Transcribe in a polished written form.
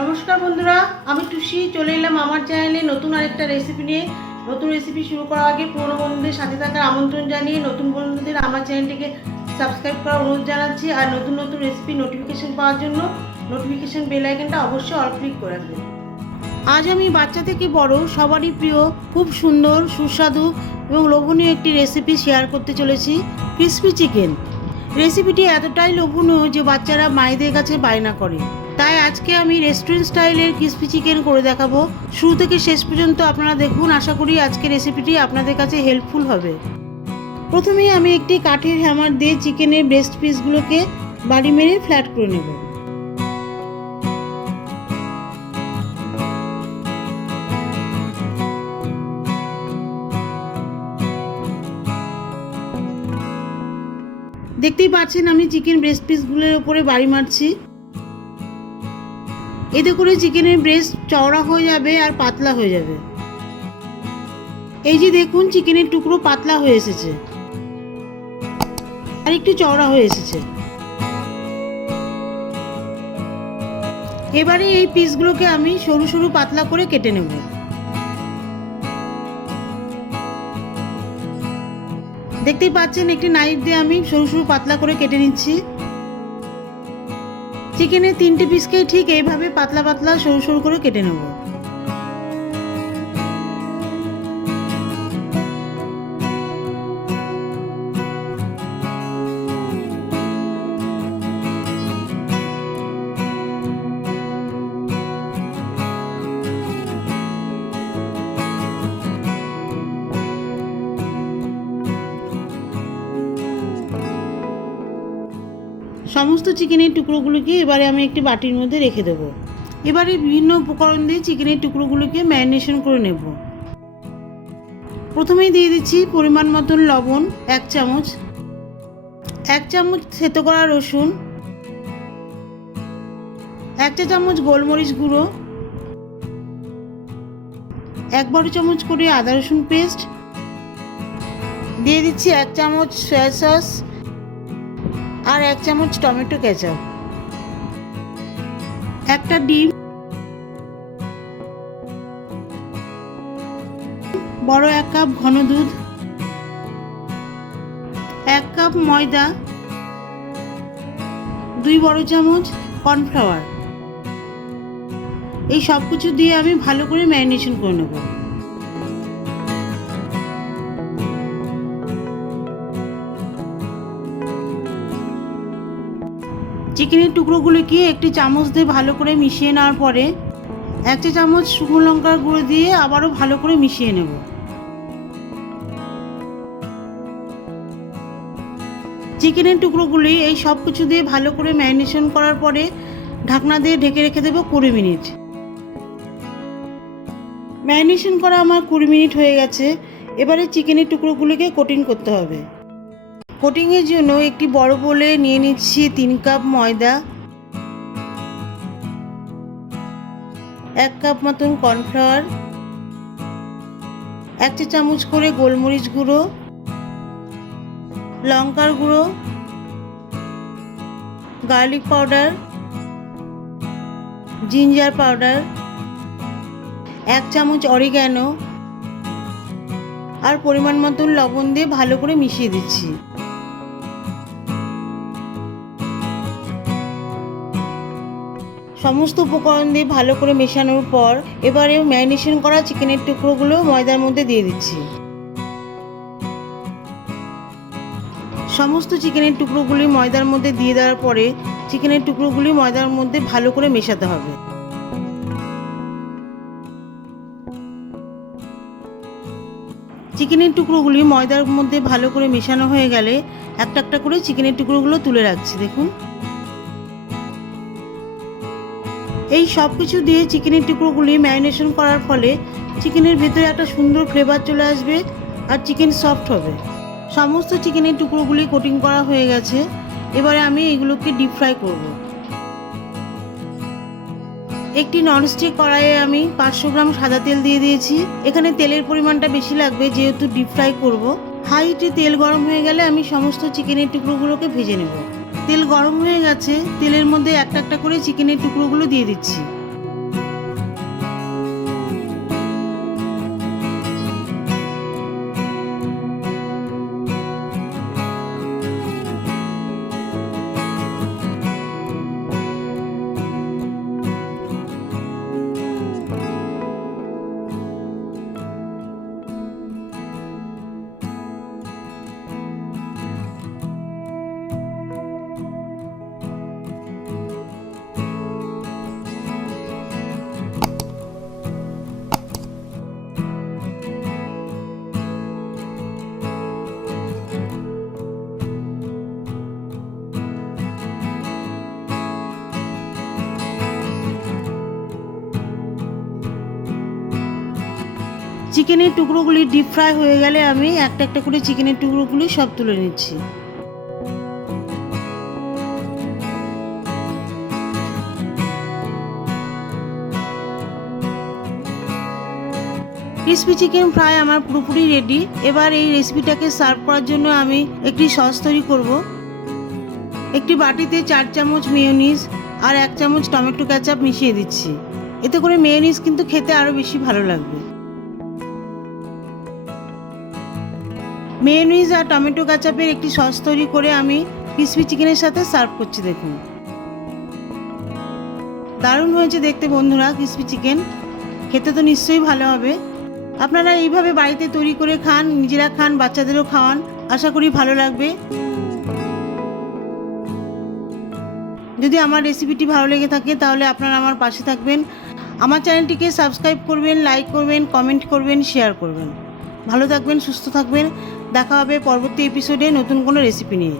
নমস্কার বন্ধুরা, আমি টুসি চলে এলাম আমার চ্যানেলে নতুন আরেকটা রেসিপি নিয়ে। নতুন রেসিপি শুরু করার আগে পুরনো বন্ধুদের সাথে থাকার আমন্ত্রণ জানিয়ে নতুন বন্ধুদের আমার চ্যানেলটিকে সাবস্ক্রাইব করার অনুরোধ জানাচ্ছি। আর নতুন নতুন রেসিপি নোটিফিকেশন পাওয়ার জন্য নোটিফিকেশন বেল আইকনটা অবশ্যই অল ক্লিক করে রাখবেন। আজ আমি বাচ্চা থেকে বড় সবারই প্রিয়, খুব সুন্দর, সুস্বাদু এবং লোভনীয় একটি রেসিপি শেয়ার করতে চলেছি, ক্রিসপি চিকেন। রেসিপিটি এতটাই লোভনীয় যে বাচ্চারা মায়েদের কাছে বায়না করে। তাই আজকে আমি রেস্টুরেন্ট স্টাইলের ক্রিসপি চিকেন করে দেখাবো। শুরু থেকে শেষ পর্যন্ত আপনারা দেখুন। আশা করি আজকের রেসিপিটি আপনাদের কাছে হেল্পফুল হবে। প্রথমেই আমি একটি কাঠের হ্যামার দিয়ে চিকেনের ব্রেস্ট পিসগুলোকে বাড়ি মেরে ফ্ল্যাট করে নেব। দেখতেই পাচ্ছেন আমি চিকেন ব্রেস্ট পিসগুলোর উপরে বাড়ি মারছি। এতে করে চিকেনের ব্রেস্ট চওড়া হয়ে যাবে আর পাতলা হয়ে যাবে। এই যে দেখুন, চিকেনের টুকরো পাতলা হয়ে এসেছে আর একটু চওড়া হয়ে এসেছে। এবারে এই পিসগুলোকে আমি সরু সরু পাতলা করে কেটে নেব। দেখতেই পাচ্ছেন একটি নাইফ দিয়ে আমি সরু সরু পাতলা করে কেটে নিচ্ছি। চিকেনের 3টে পিসকে ঠিক এইভাবে পাতলা পাতলা সরু সরু করে কেটে নেব। সমস্ত চিকেনের টুকরোগুলোকে এবারে আমি একটি বাটির মধ্যে রেখে দেবো। এবারে বিভিন্ন উপকরণ দিয়ে চিকেনের টুকরোগুলোকে ম্যারিনেশন করে নেব। প্রথমেই দিয়ে দিচ্ছি পরিমাণ মতন লবণ 1 চামচ, 1 চামচ থেতো করা রসুন, 1 চা চামচ গোলমরিচ গুঁড়ো, 1 বড় চামচ করে আদা রসুন পেস্ট, দিয়ে দিচ্ছি 1 চামচ সয়া সস আর 1 চামচ টমেটো কেচাপ, একটা ডিম, বড় 1 কাপ ঘন দুধ, 1 কাপ ময়দা, 2 বড় চামচ কর্নফ্লাওয়ার। এই সব কিছু দিয়ে আমি ভালো করে ম্যারিনেশন করে নেব। চিকেনের টুকরোগুলিকে একটি চামচ দিয়ে ভালো করে মিশিয়ে নেওয়ার পরে 1 চা চামচ শুকনো লঙ্কার গুঁড়ো দিয়ে আবারও ভালো করে মিশিয়ে নেব। চিকেনের টুকরোগুলি এই সব কিছু দিয়ে ভালো করে ম্যারিনেশন করার পরে ঢাকনা দিয়ে ঢেকে রেখে দেবো 20 মিনিট। ম্যারিনেশন করা আমার 20 মিনিট হয়ে গেছে। এবারে চিকেনের টুকরোগুলিকে কোটিং করতে হবে। কোটিংয়ের জন্য একটি বড় বোলে নিয়ে নিচ্ছি 3 কাপ ময়দা, 1 কাপ মতন কর্নফ্লাওয়ার, 1 চা চামচ করে গোলমরিচ গুঁড়ো, লঙ্কার গুঁড়ো, গার্লিক পাউডার, জিঞ্জার পাউডার, 1 চামচ অরিগ্যানো আর পরিমাণ মতন লবণ দিয়ে ভালো করে মিশিয়ে দিচ্ছি। সমস্ত উপকরণ দিয়ে ভালো করে মেশানোর পর এবারে ম্যারিনেশন করা চিকেনের টুকরোগুলো ময়দার মধ্যে দিয়ে দিচ্ছি। সমস্ত চিকেনের টুকরোগুলি ময়দার মধ্যে দিয়ে দেওয়ার পরে চিকেনের টুকরোগুলি ময়দার মধ্যে ভালো করে মেশাতে হবে। চিকেনের টুকরোগুলি ময়দার মধ্যে ভালো করে মেশানো হয়ে গেলে একটা একটা করে চিকেনের টুকরোগুলো তুলে রাখছি। দেখুন, এই সব কিছু দিয়ে চিকেনের টুকরোগুলি ম্যারিনেশন করার ফলে চিকেনের ভেতরে একটা সুন্দর ফ্লেভার চলে আসবে আর চিকেন সফট হবে। সমস্ত চিকেনের টুকরোগুলি কোটিং করা হয়ে গেছে। এবারে আমি এগুলোকে ডিপ ফ্রাই করব। একটি ননস্টিক কড়াইয়ে আমি 500 গ্রাম সাদা তেল দিয়ে দিয়েছি। এখানে তেলের পরিমাণটা বেশি লাগবে যেহেতু ডিপ ফ্রাই করব। হাই হিটে তেল গরম হয়ে গেলে আমি সমস্ত চিকেনের টুকরোগুলোকে ভেজে নেব। তেল গরম হয়ে গেছে, তেলের মধ্যে একটা একটা করে চিকেনের টুকরোগুলো দিয়ে দিচ্ছি। চিকেনের টুকরোগুলি ডিপ ফ্রাই হয়ে গেলে আমি একটা একটা করে চিকেনের টুকরোগুলি সব তুলে নিচ্ছি। ক্রিসপি চিকেন ফ্রাই আমার পুরোপুরি রেডি। এবার এই রেসিপিটাকে সার্ভ করার জন্য আমি একটি সস তৈরি করব। একটি বাটিতে 4 চামচ মেয়োনিজ আর 1 চামচ টমেটো কেচাপ মিশিয়ে দিচ্ছি। এতে করে মেয়োনিজ কিন্তু খেতে আরও বেশি ভালো লাগবে। মেয়োনিজ আর টমেটো কেচাপের একটি সস তৈরি করে আমি ক্রিসপি চিকেনের সাথে সার্ভ করছি। দেখুন দারুণ হয়েছে দেখতে বন্ধুরা ক্রিসপি চিকেন। খেতে তো নিশ্চয়ই ভালো হবে। আপনারা এইভাবে বাড়িতে তৈরি করে খান, নিজেরা খান, বাচ্চাদেরও খাওয়ান। আশা করি ভালো লাগবে। যদি আমার রেসিপিটি ভালো লেগে থাকে তাহলে আপনারা আমার পাশে থাকবেন। আমার চ্যানেলটিকে সাবস্ক্রাইব করবেন, লাইক করবেন, কমেন্ট করবেন, শেয়ার করবেন। ভালো থাকবেন, সুস্থ থাকবেন। দেখা হবে পরবর্তী এপিসোডে নতুন কোনো রেসিপি নিয়ে।